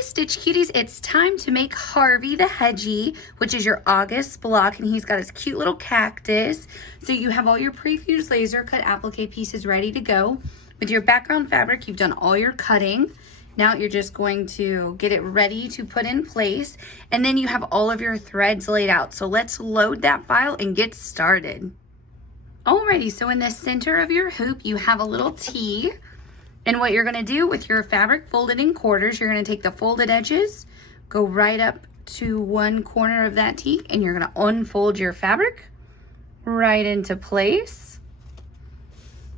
Okay, Stitch Cuties, it's time to make Harvey the Hedgie, which is your August block, and he's got his cute little cactus. So you have all your prefused laser cut applique pieces ready to go. With your background fabric, you've done all your cutting. Now you're just going to get it ready to put in place, and then you have all of your threads laid out. So let's load that file and get started. Alrighty, so in the center of your hoop, you have a little T. And what you're gonna do with your fabric folded in quarters, you're gonna take the folded edges, go right up to one corner of that T, and you're gonna unfold your fabric right into place.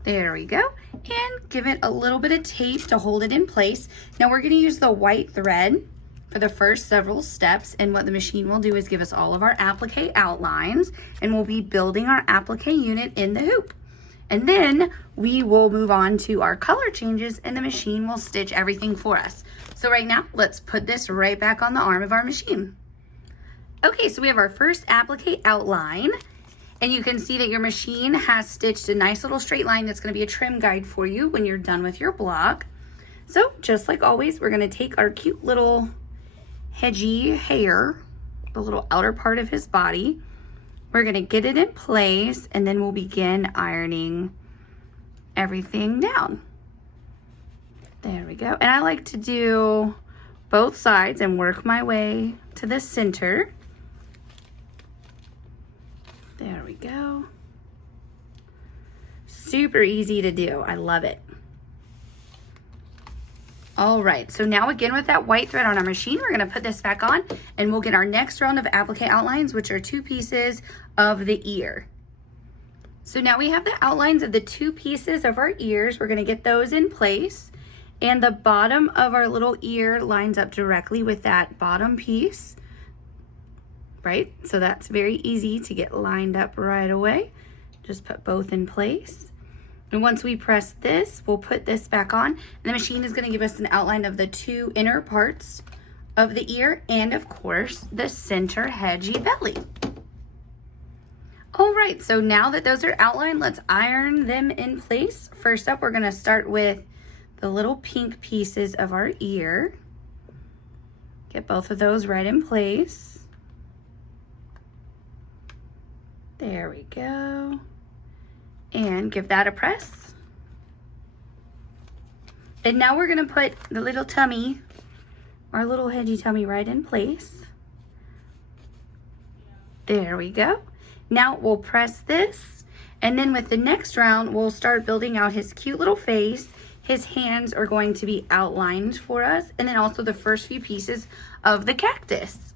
There we go. And give it a little bit of tape to hold it in place. Now we're gonna use the white thread for the first several steps, and what the machine will do is give us all of our applique outlines, and we'll be building our applique unit in the hoop. And then we will move on to our color changes, and the machine will stitch everything for us. So right now, let's put this right back on the arm of our machine. Okay, so we have our first applique outline, and you can see that your machine has stitched a nice little straight line that's gonna be a trim guide for you when you're done with your block. So just like always, we're gonna take our cute little Hedgie hair, the little outer part of his body. We're gonna get it in place, and then we'll begin ironing everything down. There we go. And I like to do both sides and work my way to the center. There we go. Super easy to do. I love it. All right, so now again with that white thread on our machine, we're gonna put this back on, and we'll get our next round of applique outlines, which are 2 pieces of the ear. So now we have the outlines of the 2 pieces of our ears. We're gonna get those in place, and the bottom of our little ear lines up directly with that bottom piece, right? So that's very easy to get lined up right away. Just put both in place. And once we press this, we'll put this back on, and the machine is gonna give us an outline of the 2 inner parts of the ear, and of course, the center Hedgie belly. All right, so now that those are outlined, let's iron them in place. First up, we're gonna start with the little pink pieces of our ear. Get both of those right in place. There we go. And give that a press. And now we're gonna put the little tummy, our little Hedgie tummy, right in place. There we go. Now we'll press this, and then with the next round, we'll start building out his cute little face. His hands are going to be outlined for us, and then also the first few pieces of the cactus.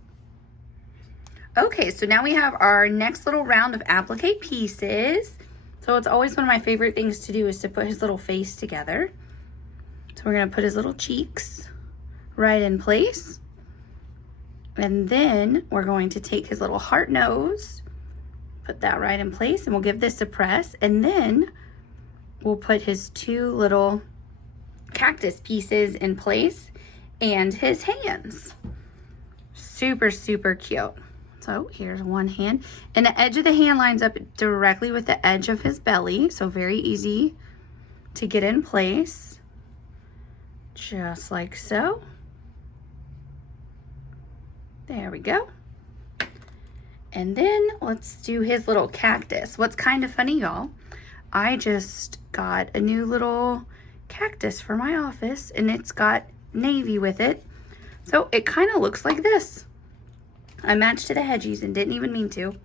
Okay, so now we have our next little round of applique pieces. So it's always one of my favorite things to do is to put his little face together. So we're gonna put his little cheeks right in place. And then we're going to take his little heart nose, put that right in place, and we'll give this a press. And then we'll put his 2 little cactus pieces in place and his hands. Super, super cute. So here's one hand, and the edge of the hand lines up directly with the edge of his belly, so very easy to get in place, just like so. There we go. And then let's do his little cactus. What's kind of funny, y'all, I just got a new little cactus for my office, and it's got navy with it, so it kind of looks like this. I matched to the Hedgies and didn't even mean to.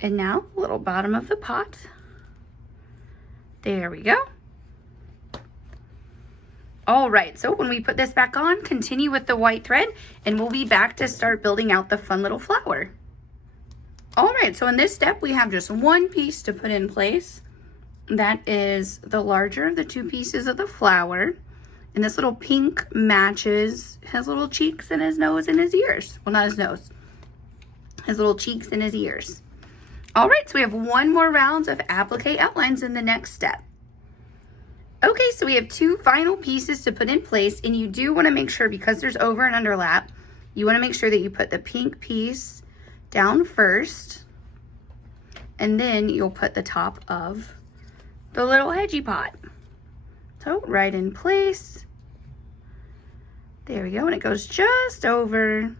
And now, little bottom of the pot. There we go. All right, so when we put this back on, continue with the white thread, and we'll be back to start building out the fun little flower. All right, so in this step, we have just 1 piece to put in place. That is the larger of the 2 pieces of the flower. And this little pink matches his little cheeks and his nose and his ears. Well, not his nose. His little cheeks and his ears. All right, so we have 1 more round of applique outlines in the next step. Okay, so we have 2 final pieces to put in place, and you do want to make sure, because there's over and underlap, you want to make sure that you put the pink piece down first, and then you'll put the top of the little Hedgie pot. So right in place. There we go, and it goes just over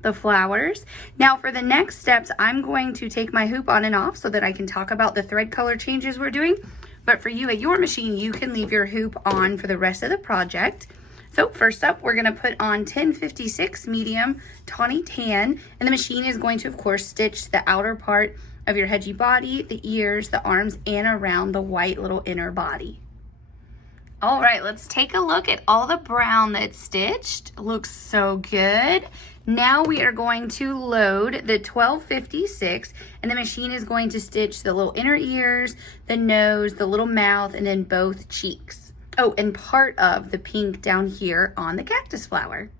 the flowers. Now for the next steps, I'm going to take my hoop on and off so that I can talk about the thread color changes we're doing. But for you at your machine, you can leave your hoop on for the rest of the project. So first up, we're gonna put on 1056 medium tawny tan, and the machine is going to, of course, stitch the outer part of your Hedgie body, the ears, the arms, and around the white little inner body. All right, let's take a look at all the brown that's stitched. Looks so good. Now we are going to load the 1256, and the machine is going to stitch the little inner ears, the nose, the little mouth, and then both cheeks. Oh, and part of the pink down here on the cactus flower.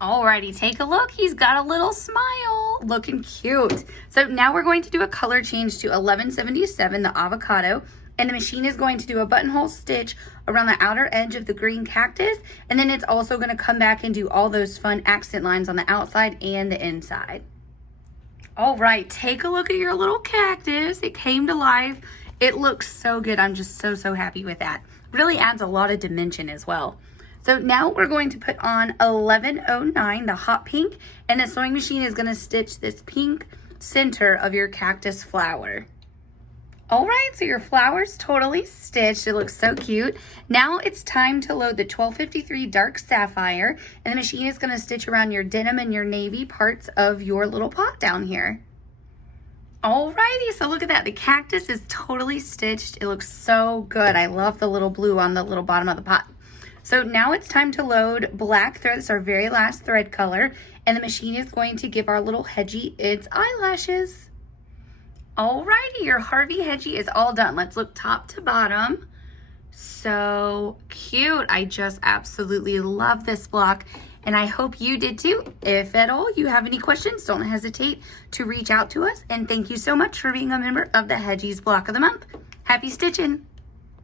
Alrighty, take a look. He's got a little smile, looking cute. So now we're going to do a color change to 1177, the avocado, and the machine is going to do a buttonhole stitch around the outer edge of the green cactus, and then it's also going to come back and do all those fun accent lines on the outside and the inside. All right, take a look at your little cactus. It came to life. It looks so good. I'm just so happy with that. Really adds a lot of dimension as well. So now we're going to put on 1109, the hot pink, and the sewing machine is going to stitch this pink center of your cactus flower. All right, so your flower's totally stitched. It looks so cute. Now it's time to load the 1253 Dark Sapphire, and the machine is going to stitch around your denim and your navy parts of your little pot down here. Alrighty, so look at that. The cactus is totally stitched. It looks so good. I love the little blue on the little bottom of the pot. So now it's time to load black thread. It's our very last thread color, and the machine is going to give our little Hedgie its eyelashes. Alrighty, your Harvey Hedgie is all done. Let's look top to bottom. So cute. I just absolutely love this block, and I hope you did too. If at all you have any questions, don't hesitate to reach out to us. And thank you so much for being a member of the Hedgies Block of the Month. Happy stitching!